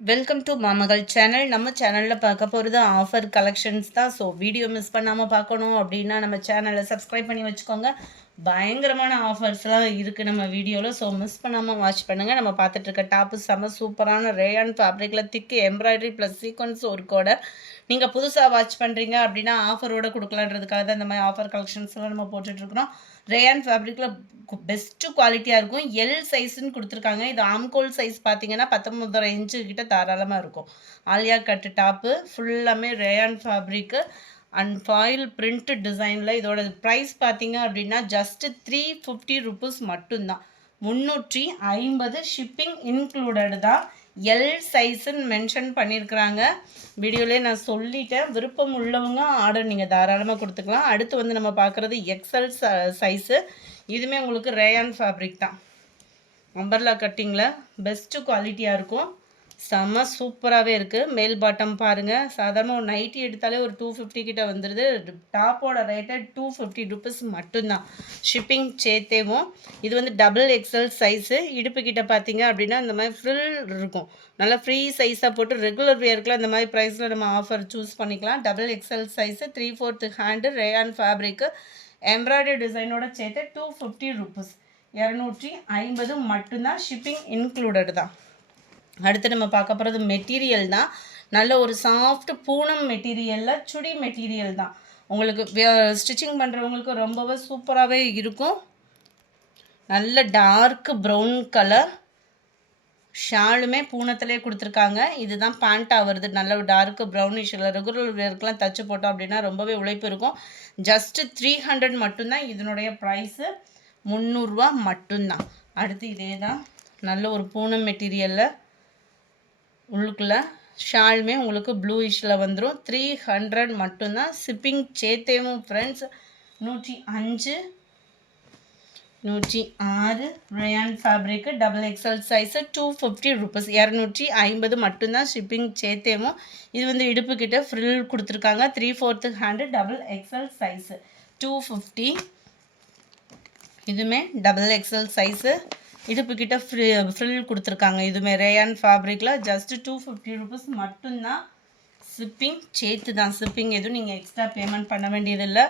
Welcome to மாமகள் channel. நம்ம சேனலில் பார்க்க போகிறது ஆஃபர் கலெக்ஷன்ஸ் தான். ஸோ வீடியோ மிஸ் பண்ணாமல் பார்க்கணும் அப்படின்னா நம்ம சேனலை சப்ஸ்கிரைப் பண்ணி வச்சுக்கோங்க. பயங்கரமான ஆஃபர்ஸ்லாம் இருக்குது நம்ம வீடியோவில். ஸோ மிஸ் பண்ணாமல் வாட்ச் பண்ணுங்கள். நம்ம பார்த்துட்ருக்க டாப்பு செம்ம சூப்பரான ரேயான் ஃபேப்ரிக்கில் திக்கு எம்ப்ராய்டரி ப்ளஸ் சீக்வன்ஸ் ஒர்க்கோட நீங்கள் புதுசாக வாட்ச் பண்ணுறீங்க அப்படின்னா ஆஃபரோடு கொடுக்கலான்றதுக்காக தான் இந்த மாதிரி ஆஃபர் கலெக்ஷன்ஸ்லாம் நம்ம போட்டுட்ருக்குறோம். ரேயான் ஃபேப்ரிக்கில் பெஸ்ட்டு குவாலிட்டியாக இருக்கும். எல் சைஸ்ன்னு கொடுத்துருக்காங்க. இது ஆம்கோல் சைஸ் பார்த்தீங்கன்னா 19.5 இன்ச்சு கிட்ட தாராளமாக இருக்கும். ஆலியா கட்டு டாப்பு ஃபுல்லாமே rayon fabric and foil print டிசைனில். இதோட ப்ரைஸ் பார்த்தீங்க அப்படின்னா ஜஸ்ட்டு 350 ருபீஸ் மட்டும்தான். 350 ஷிப்பிங் இன்க்ளூடட் தான். எல் சைஸுன்னு மென்ஷன் பண்ணியிருக்கிறாங்க. வீடியோலேயே நான் சொல்லிட்டேன். விருப்பம் உள்ளவங்க ஆர்டர் நீங்கள் தாராளமாக கொடுத்துக்கலாம். அடுத்து வந்து நம்ம பார்க்குறது எக்ஸல் சைஸு. இதுவுமே உங்களுக்கு ரேயான் ஃபேப்ரிக் தான். அம்பர்லா கட்டிங்கில் பெஸ்ட்டு குவாலிட்டியாக இருக்கும். செம்ம சூப்பராகவே இருக்குது. மேல் பாட்டம் பாருங்கள். சாதாரண ஒரு நைட்டி எடுத்தாலே ஒரு 250 கிட்ட வந்துடுது. டாப்போட ரேட்டு 250 ருபீஸ் மட்டும்தான். ஷிப்பிங் சேர்த்தேவும். இது வந்து டபுள் எக்ஸல் சைஸு. இடுப்பு கிட்ட பார்த்தீங்க அப்படின்னா இந்த மாதிரி ஃப்ரில் இருக்கும். நல்லா ஃப்ரீ சைஸாக போட்டு ரெகுலர் வேர்க்கில் இந்த மாதிரி ப்ரைஸில் நம்ம ஆஃபர் சூஸ் பண்ணிக்கலாம். Double XL size 3/4 hand rayon fabric embroidery டிசைனோட சேர்த்து 250 ருபீஸ். 250 மட்டும்தான். ஷிப்பிங் இன்க்ளூடட் தான். அடுத்து நம்ம பார்க்க போகிறது மெட்டீரியல் தான். நல்ல ஒரு சாஃப்ட் பூனம் மெட்டீரியலில் சுடி மெட்டீரியல் தான். உங்களுக்கு ஸ்டிச்சிங் பண்ணுறவங்களுக்கு ரொம்பவே சூப்பராகவே இருக்கும். நல்ல டார்க் ப்ரௌன் கலர். ஷாலுமே பூனத்திலே கொடுத்துருக்காங்க. இதுதான் பேண்ட்டாக வருது. நல்ல டார்க் ப்ரௌனிஷில் ரெகுலர் வேர்க்கெலாம் தச்சு போட்டோம் அப்படின்னா ரொம்பவே உழைப்பு இருக்கும். ஜஸ்ட்டு 300 மட்டும்தான். இதனுடைய ப்ரைஸு 300 ரூபா மட்டும்தான். அடுத்து இதே தான் நல்ல ஒரு பூனம் மெட்டீரியலில் உள்ளுக்குள்ளே ஷாலுமே உங்களுக்கு ப்ளூயிஷில் வந்துடும். 300 மட்டும்தான். ஷிப்பிங் சேர்த்தேவும் friends. 105 106 rayon fabric double XL size 250 rupees. 250 மட்டும்தான். ஷிப்பிங் சேர்த்தேவும். இது வந்து இடுப்பு கிட்ட ஃப்ரில் கொடுத்துருக்காங்க. 3/4 ஹேண்டு டபுள் எக்ஸல் சைஸு 250. இதுவுமே டபுள் எக்ஸல் சைஸு. இடுப்பு கிட்ட ஃப்ரில் கொடுத்துருக்காங்க. இதுவுமே ரேயான் ஃபேப்ரிக்கில் ஜஸ்ட்டு 250 ருபீஸ் மட்டும்தான். ஷிப்பிங் சேர்த்து தான். ஷிப்பிங் எதுவும் நீங்கள் எக்ஸ்ட்ரா பேமெண்ட் பண்ண வேண்டியதில்லை.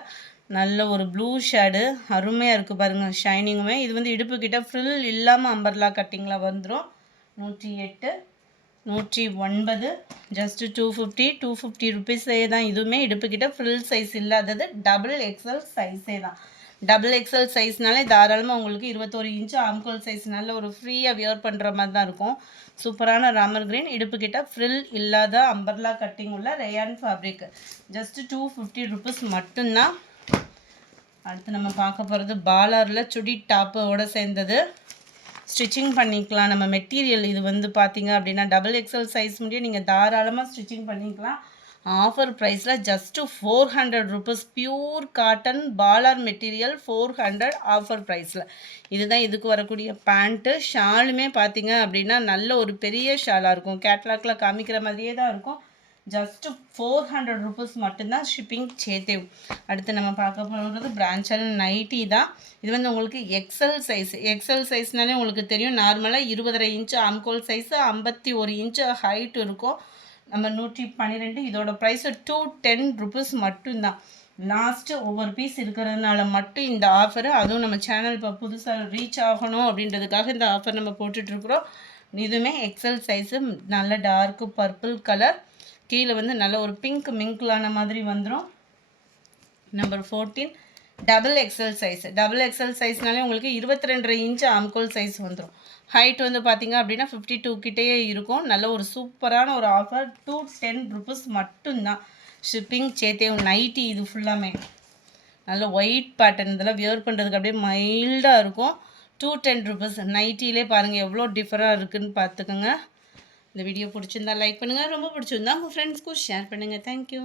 நல்ல ஒரு ப்ளூ ஷேடு அருமையாக இருக்குது பாருங்கள். ஷைனிங்குமே. இது வந்து இடுப்பு கிட்ட ஃப்ரில் இல்லாமல் அம்பர்லா கட்டிங்கில் வந்துடும். 108 109 ஜஸ்ட்டு 250 ருபீஸே தான். இதுவுமே இடுப்பு கிட்ட ஃப்ரில் சைஸ் இல்லாதது. டபுள் எக்ஸல் சைஸே தான். டபுள் எக்ஸல் சைஸ்னாலே தாராளமாக உங்களுக்கு 21 இன்ச்சு ஆம்கோல் சைஸ்னால ஒரு ஃப்ரீயாக வியர் பண்ணுற மாதிரி தான் இருக்கும். சூப்பரான ராமர் கிரீன். இடுப்பு கிட்ட ஃப்ரில் இல்லாத அம்பர்லா கட்டிங் உள்ள ரேயான் ஃபேப்ரிக் ஜஸ்ட்டு 250 ருபீஸ் மட்டும்தான். அடுத்து நம்ம பார்க்க போகிறது பாலாரில் சுடி டாப்போட சேர்ந்தது. ஸ்டிச்சிங் பண்ணிக்கலாம் நம்ம மெட்டீரியல். இது வந்து பார்த்தீங்க அப்படின்னா டபுள் எக்ஸல் சைஸ் முடியும் நீங்கள் தாராளமாக ஸ்டிச்சிங் பண்ணிக்கலாம். ஆஃபர் ப்ரைஸில் just 400 rupees. Pure cotton Palar material 400 offer ப்ரைஸில். இதுதான் இதுக்கு வரக்கூடிய பேண்ட்டு. ஷாலுமே பார்த்தீங்க அப்படின்னா நல்ல ஒரு பெரிய ஷாலாக இருக்கும். கேட்லாக்கில் காமிக்கிற மாதிரியே தான் இருக்கும். ஜஸ்ட்டு 400 ருபீஸ் மட்டும்தான். ஷிப்பிங் சேர்த்தே. அடுத்து நம்ம பார்க்க போகிறது பிரான்ச்சல் நைட்டி தான். இது வந்து உங்களுக்கு எக்ஸல் சைஸ். எக்ஸல் சைஸ்னாலே உங்களுக்கு தெரியும். நார்மலாக 20.5 இன்ச்சு ஆம்கோல் சைஸு 51 இன்ச்சு ஹைட் இருக்கும். நம்ம 112. இதோட ப்ரைஸு 210 ருபீஸ் மட்டும்தான். லாஸ்ட்டு ஒவ்வொரு பீஸ் இருக்கிறதுனால மட்டும் இந்த ஆஃபரு. அதுவும் நம்ம சேனல் இப்போ புதுசாக ரீச் ஆகணும் அப்படின்றதுக்காக இந்த ஆஃபர் நம்ம போட்டுட்ருக்குறோம். இதுவுமே எக்ஸல் சைஸு. நல்ல டார்க்கு பர்பிள் கலர். கீழே வந்து நல்ல ஒரு பிங்க் மிங்கிளான மாதிரி வந்துடும். Number 14 double XL size. டபுள் எக்ஸல் சைஸ்னாலே உங்களுக்கு 22.5 இன்ச்சு ஆம்கோல் சைஸ் வந்துடும். ஹைட் வந்து பார்த்தீங்க அப்படின்னா 52 கிட்டேயே இருக்கும். நல்ல ஒரு சூப்பரான ஒரு ஆஃபர். 210 ருபீஸ் மட்டும்தான். ஷிப்பிங் சேர்த்தே. நைட்டி இது ஃபுல்லாமே நல்ல ஒயிட் பேட்டர்ன். இதெல்லாம் வியர் பண்ணுறதுக்கு அப்படியே மைல்டாக இருக்கும். 210 ருபீஸ். நைட்டிலே பாருங்கள் எவ்வளோ டிஃபராக இருக்குதுன்னு பார்த்துக்கோங்க. இந்த வீடியோ பிடிச்சிருந்தா லைக் பண்ணுங்கள். ரொம்ப பிடிச்சிருந்தா உங்கள் ஃப்ரெண்ட்ஸ்க்கும் ஷேர் பண்ணுங்கள். தேங்க்யூ.